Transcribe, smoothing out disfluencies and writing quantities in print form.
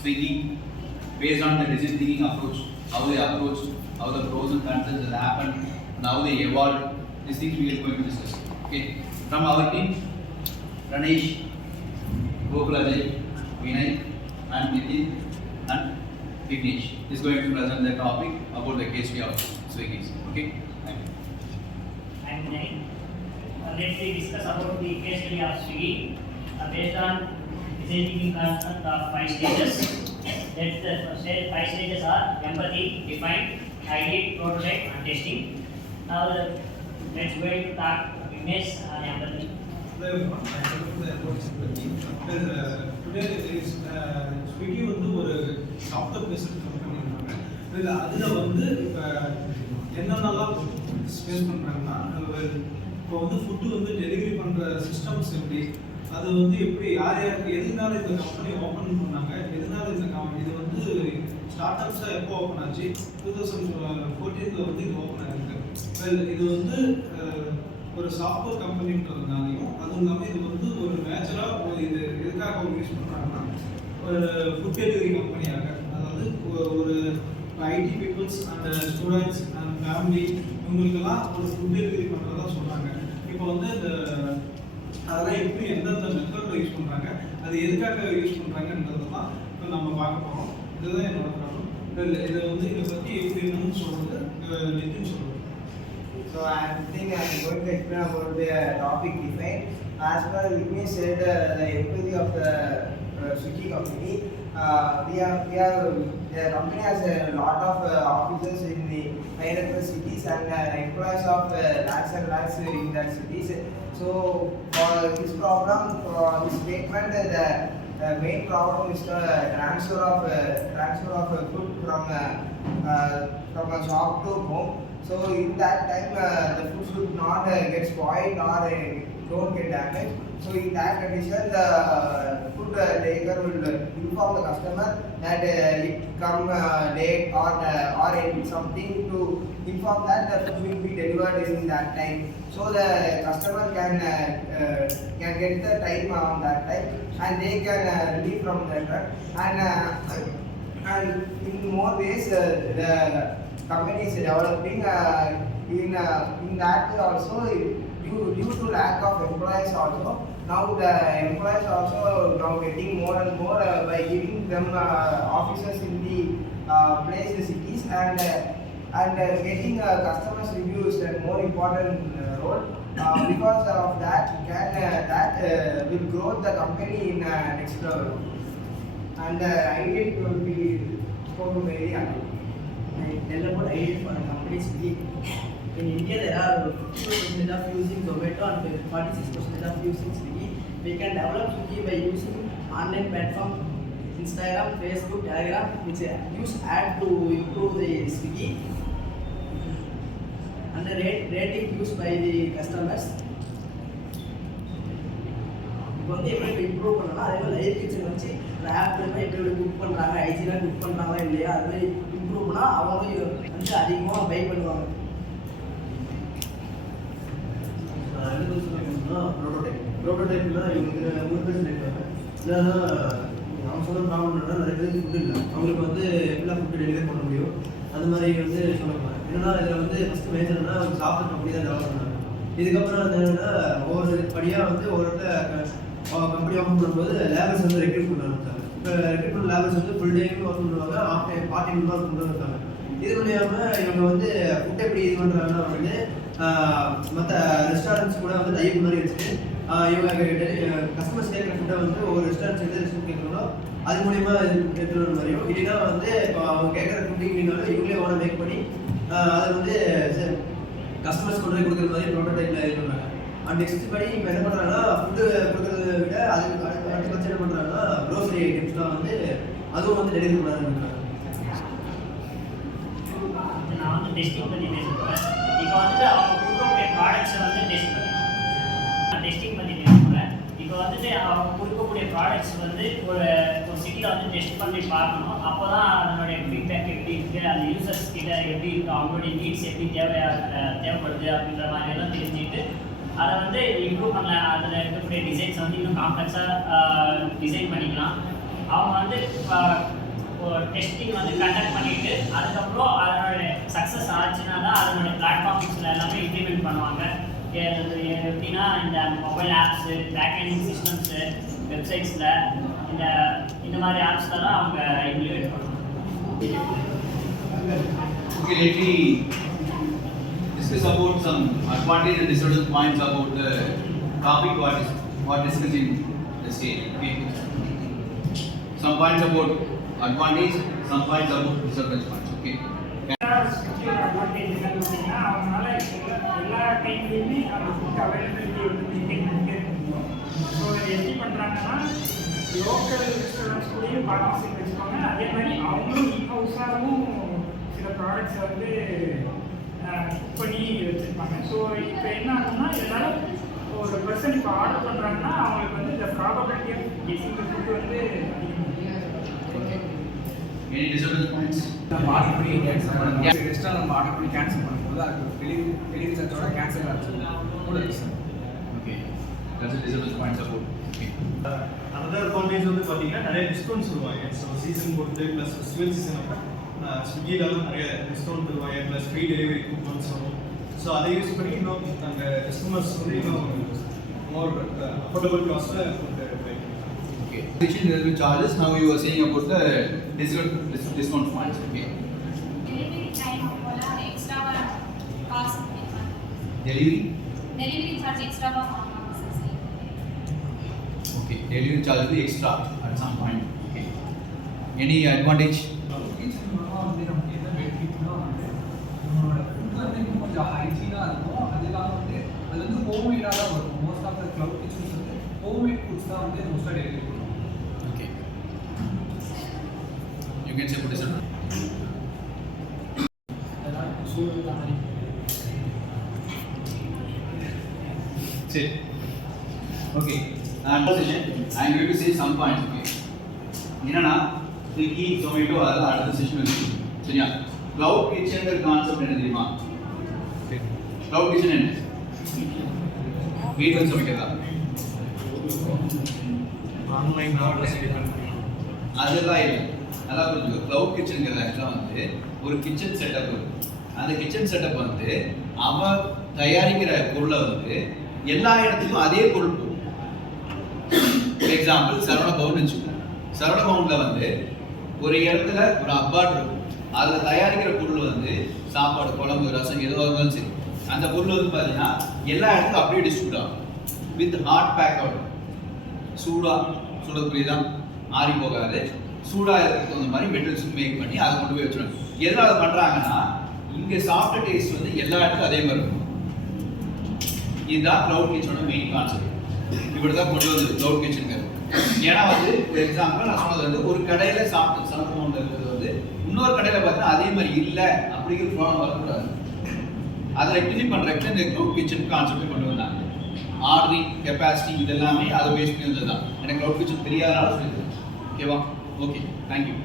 Swiggy, based on the decision thinking approach, how they approach, how the pros and cons that happen, and how they evolve. These things we are going to discuss. Okay. From our team, Ranesh, Gokul Ajay, Vinay, and Nitin, and Vignesh is going to present the topic about the case of Swiggy. Okay. Thank you. I'm Vinay. Let's discuss about the case study of Swiggy based on design thinking concept of 5 stages. That the 5 stages are empathy, define, ideate, prototype, and testing. Now let's go to talk Vignesh on empathy. Hello everyone, I am the employee empathy. Today is Swiggy வந்து ஒரு software based company. அதில் வந்து இப்போ என்னென்னலாம் face பண்ணுறாங்கன்னா இப்போ வந்து food வந்து டெலிவரி பண்ணுற சிஸ்டம்ஸ் எப்படி, அது வந்து எப்படி யார் யாருக்கு எதனால இந்த கம்பெனி ஓப்பன் பண்ணாங்க, எதனால இந்த இது வந்து ஸ்டார்ட் அப்ஸாக எப்போ ஓப்பன் ஆச்சு, 2014 வந்து இது ஓப்பன் ஆகிருக்கு. இது வந்து ஒரு சாஃப்ட்வேர் கம்பெனின்றதுனாலையும் அதுவும் இல்லாமல் இது வந்து ஒரு நேச்சுராக இது எதுக்காக யூஸ் பண்ணுறாங்கன்னா ஒரு ஃபுட் டெலிவரி கம்பெனியாக, அதாவது ஒரு IT peoples and students and family இவங்களுக்கெல்லாம் ஒரு ஃபுட் டெலிவரி பண்ணுறதா சொல்கிறாங்க. இப்போ வந்து இந்த அதெல்லாம் எப்படி எந்தெந்த மெத்தடில் யூஸ் பண்ணுறாங்க, அது எதுக்காக யூஸ் பண்ணுறாங்கன்றதெல்லாம் இப்போ நம்ம பார்க்க போகிறோம். இதுதான் என்னோட ப்ராப்ளம். இதை வந்து இதை பற்றி எப்படி என்னன்னு சொல்கிறது நிதின் சொல்கிறது. So I think I am going to explain about the topic define. As per Vignesh said, the empathy of the Swiggy company. The company has a lot of offices in the 500 cities and employees of lakhs and lakhs in that cities. So for this problem, for this statement, the main problem is the transfer of food from a shop to home. So in that time, the food should not get spoiled or don't get damaged. So in that condition, the food taker will inform the customer that it come late or something to inform that the food will be delivered in that time. So the customer can get the time on that time and they can leave from the truck. And in more ways, the company is developing in that also due to lack of employees also. Now the employees also now getting more and more by giving them offices in the places cities and getting customers reviews and more important role. Because of that will grow the company in next level. And the idea will be spoken very hard. I tell about ideas for a company Swiggy. In India, there are 52% of using Zomato and 46% of using Swiggy. We can develop Swiggy by using online platform, Instagram, Facebook, Telegram, which use ad to improve the Swiggy and the rating used by the customers. இப்போ வந்து எப்படி improve பண்ணலாம், அதே மாதிரி live kitchen வச்சு app எப்படி book பண்ணுறாங்க, ஐஜிலாம் book பண்ணுறாங்களா இல்லையா, அது மாதிரி இம்ப்ரூவ் பண்ணால் அவங்களும் வந்து அதிகமாக பை பண்ணுவாங்க. ப்ரோட்டோடைப்னா இவங்களுக்கு 3 பேர் இருக்காங்க. இல்லைன்னா அவங்க சொன்ன ப்ராப்ளம் என்னன்னா நிறைய பேருக்கு ஃபுட் இல்லை, அவங்களுக்கு வந்து எப்படிலாம் ஃபுட்டு டெலிவரி பண்ண முடியும் அந்த மாதிரி வந்து சொல்லுவாங்க. என்னன்னா இதில் வந்து ஃபஸ்ட்டு மேஜர்னா அவங்க சாஃப்ட்வேர் கம்பெனி தான் டெவலப் பண்ணாங்க. இதுக்கப்புறம் வந்து என்னென்னா ஒவ்வொரு படியாக வந்து ஒவ்வொரு கம்பெனி ஓப்பன் பண்ணும்போது லேபர்ஸ் வந்து ரெக்ரூட் பண்ண ஆரம்பிச்சாங்க. இப்போ ரெக்ரூட் பண்ண லேபர்ஸ் வந்து ஃபுல் டைம் ஒர்க் பண்ணுவாங்க, half time part time work பண்ணுறது இருக்காங்க. இது மூலியமாக இவங்க வந்து ஃபுட் எப்படி இது பண்ணுறாங்கன்னா வந்து மற்ற ரெஸ்டாரண்ட்ஸ் கூட வந்து டைப் மாதிரி வச்சுட்டு இவங்க கஸ்டமர்ஸ் கேட்குற ஃபுட்டை வந்து ஒரு ரெஸ்டாரண்ட்ஸ் எந்த ரெஸ்டாரண்ட் கேட்குறாங்களோ அது மூலியமா எடுத்துகிட்டு வர மாதிரியும், இல்லைன்னா வந்து இப்போ அவங்க கேட்குற ஃபுட்டு இல்லைனாலும் இவங்களே ஓனாக மேக் பண்ணி அதை வந்து கஸ்டமர்ஸ் கொண்டு போய் கொடுக்குற மாதிரி ப்ரோட்டோடைப்பில் இது பண்ணுறாங்க. அண்ட் நெக்ஸ்ட் படி இப்போ என்ன பண்ணுறாங்கன்னா ஃபுட்டு கொடுக்குறத விட அதுக்கு அடுத்த பட்சம் என்ன பண்ணுறாங்கன்னா க்ரோசரி ஐட்டம்ஸ்லாம் வந்து அதுவும் வந்து டெலிவரி பண்ண ஆரம்பிக்கிறாங்க. நான் வந்து டெஸ்டிங் பற்றி பேச போகிறேன். இப்போ வந்துட்டு அவங்க கொடுக்கக்கூடிய ப்ராடக்ட்ஸை வந்து டெஸ்டிங் பற்றி பேச போகிறேன். இப்போ வந்துட்டு அவங்க கொடுக்கக்கூடிய ப்ராடக்ட்ஸ் வந்து ஒரு சிட்டியில் வந்து டெஸ்ட் பண்ணி பார்க்கணும். அப்போ தான் அதனுடைய ஃபீட்பேக் எப்படி இருக்குது, அந்த யூசர்ஸ் கிட்ட எப்படி இருக்குது, அவங்களுடைய நீட்ஸ் எப்படி தேவைப்படுது அப்படின்ற மாதிரியெல்லாம் தெரிஞ்சுக்கிட்டு அதை வந்து இம்ப்ரூவ் பண்ணலாம். அதில் இருக்கக்கூடிய டிசைன்ஸ் வந்து இன்னும் காம்ப்ளெக்ஸாக டிசைன் பண்ணிக்கலாம். அவங்க வந்து டெஸ்டிங் வந்து கண்டக்ட் பண்ணிட்டு அதுக்கப்புறம் அதனோட சக்ஸஸ் ஆச்சுன்னா தான் அதனோட பிளாட்ஃபார்ம்ஸில் எல்லாமே இம்ப்ளிமெண்ட் பண்ணுவாங்க. எப்படின்னா இந்த மொபைல் ஆப்ஸு, பேக்எண்ட் சிஸ்டம்ஸு, வெப்சைட்ஸில் இந்த மாதிரி ஆப்ஸில் தான் அவங்க இம்ப்ளிமெண்ட் பண்ணுவாங்க. Okay, let me discuss about some advantage and disadvantage points about the topic what discussed in the stage. Okay. Some points about advantage, some points about disadvantage points. Okay. Advantage என்னன்னு பார்த்தீங்கன்னா அவங்களால எல்லா டைம்லையுமே அந்த food availability வந்து maintain பண்ணிட்டே இருக்க முடியும். So இதை எப்படி பண்ணுறாங்கன்னா லோக்கல் ரெஸ்டாரண்ட்ஸ் கூடயும் பார்ட்னர்ஷிப் வச்சுக்கோங்க. அதே மாதிரி அவங்களும் இன்ஹவுஸாகவும் சில ப்ராடக்ட்ஸை வந்து குக் பண்ணி வச்சுருப்பாங்க. ஸோ இப்போ என்ன ஆகும்னா இதனால் ஒரு பர்சன் இப்போ ஆர்டர் பண்ணுறாங்கன்னா அவங்களுக்கு வந்து இந்த probability of getting the food வந்து Any disadvantage points? நம்ம ஆர்டர் பண்ணி கேன்சல் பண்ணுவோம். ரெஸ்டாரண்ட் நம்ம ஆர்டர் பண்ணி கேன்சல் பண்ணும்போது அது டெலிவரி சார்ஜோட கேன்சல் ஆச்சு கூட இருக்கு sir. Okay. That's the disadvantage points about. Okay. another advantage வந்து பாத்தீங்கன்னா நிறைய டிஸ்கவுண்ட்ஸ் தருவாங்க. ஸோ சீசன் பொறுத்து ப்ளஸ் ஃபெஸ்டிவல் சீசன் அப்போ ஸ்விக்கிலலாம் நிறைய டிஸ்கவுண்ட் தருவாங்க, ப்ளஸ் ஃப்ரீ டெலிவரி கூப்பன்ஸ் வரும். ஸோ அதை யூஸ் பண்ணி இன்னும் நாங்கள் கஸ்டமர்ஸ் வந்து இன்னும் மோர் அஃபோர்டபுள் காஸ்ட்டில் food Okay. Addition there will be charges. Now you were saying about the discount points. Okay. Delivery time போல extra cost pay பண்ணணும். Delivery. Delivery charge extra வாங்குவாங்க sir. Okay. Delivery charge will be extra at some point. Okay. Any advantage? வந்து நமக்கு என்ன பெனிஃபிட்னா வந்து நம்மளோட food வந்து இன்னும் கொஞ்சம் ஹைஜீனாக இருக்கும். அது இல்லாமல் வந்து அது வந்து ஹோம்மேடாக தான் வரும். Most of the cloud kitchens வந்து ஹோம்மேட் ஃபுட்ஸ் தான் வந்து மோஸ்ட்டாக டெலிவரி பண்ணுவோம். Okay. You can say what is it? சூழ்நிலை மாதிரி Say. Okay. And I am going to say some points. Okay. என்னன்னா ஸ்விக்கி ஜொமேட்டோ அதெல்லாம் அடுத்த செஷன் இருக்கு. சரியா? கிளவுட் கிச்சன்ங்கிற கான்செப்ட் என்ன தெரியுமா? கிளவுட் கிச்சன் என்ன? வீட்டில் சமைக்கிறதா? ஆன்லைன் ஆர்டர்ஸ் டிபெண்ட் அதெல்லாம் இல்லை. நல்லா புரிஞ்சுக்கோ. கிளவுட் கிச்சனுங்கிறது ஆக்சுவலாக வந்து ஒரு கிச்சன் செட்டப் இருக்கு. அந்த கிச்சன் செட்டப் வந்து அவன் தயாரிக்கிற பொருளை வந்து எல்லா இடத்துக்கும் அதே பொருள் போகும். ஃபார் எக்ஸாம்பிள் சரவண பவன் வச்சுக்கோங்க. சரவண பவனில் வந்து ஒரு இடத்துல ஒரு அப்பார்ட் இருக்கும். அதில் தயாரிக்கிற பொருள் வந்து சாப்பாடு, குழம்பு, ரசம் எதுவாக இருந்தாலும் சரி, அந்த பொருள் வந்து பார்த்தீங்கன்னா எல்லா இடத்துக்கும் அப்படியே டிஸ்ட்ரிபியூட் ஆகும். வித் ஹாட் பேக் ஆகும். சூடாக புரியுதா? ஆறி போகாது. சூடாக இருக்கிறதுக்கு தகுந்த மாதிரி மெட்டீரியல்ஸ் மேக் பண்ணி அதை கொண்டு போய் வச்சுருவாங்க. எதில் அதை பண்ணுறாங்கன்னா இங்கே சாஃப்ட் டேஸ்ட் வந்து எல்லா இடத்துக்கும் அதே மாதிரி இருக்கும். இதுதான் கிளவுட் கிச்சனோட மெயின் கான்செப்ட். இப்படி தான் கொண்டு வந்து கிளவுட் கிச்சனுங்கிறது. ஏன்னா வந்து ஒரு எக்ஸாம்பிள் நான் சொன்னது வந்து ஒரு கடையில் சாப்பிட்டு சமூகம் இருக்கிறது வந்து இன்னொரு கடையில் பார்த்தீங்கன்னா அதே மாதிரி இல்லை அப்படிங்கிற ப்ராப்ளம் வரக்கூடாது. அதை ரெக்டிஃபை பண்ணுறதுக்கு இந்த கிளவுட் கிச்சன் கான்செப்ட் கொண்டு வந்தாங்க. ஆர்டரிங் கெப்பாசிட்டி இதெல்லாமே அதை பேஸ் பண்ணி வந்தது தான். எனக்கு கிளவுட் கிச்சன் தெரியாதனால சொல்லியிருக்கேன். ஓகேவா? Okay, thank you.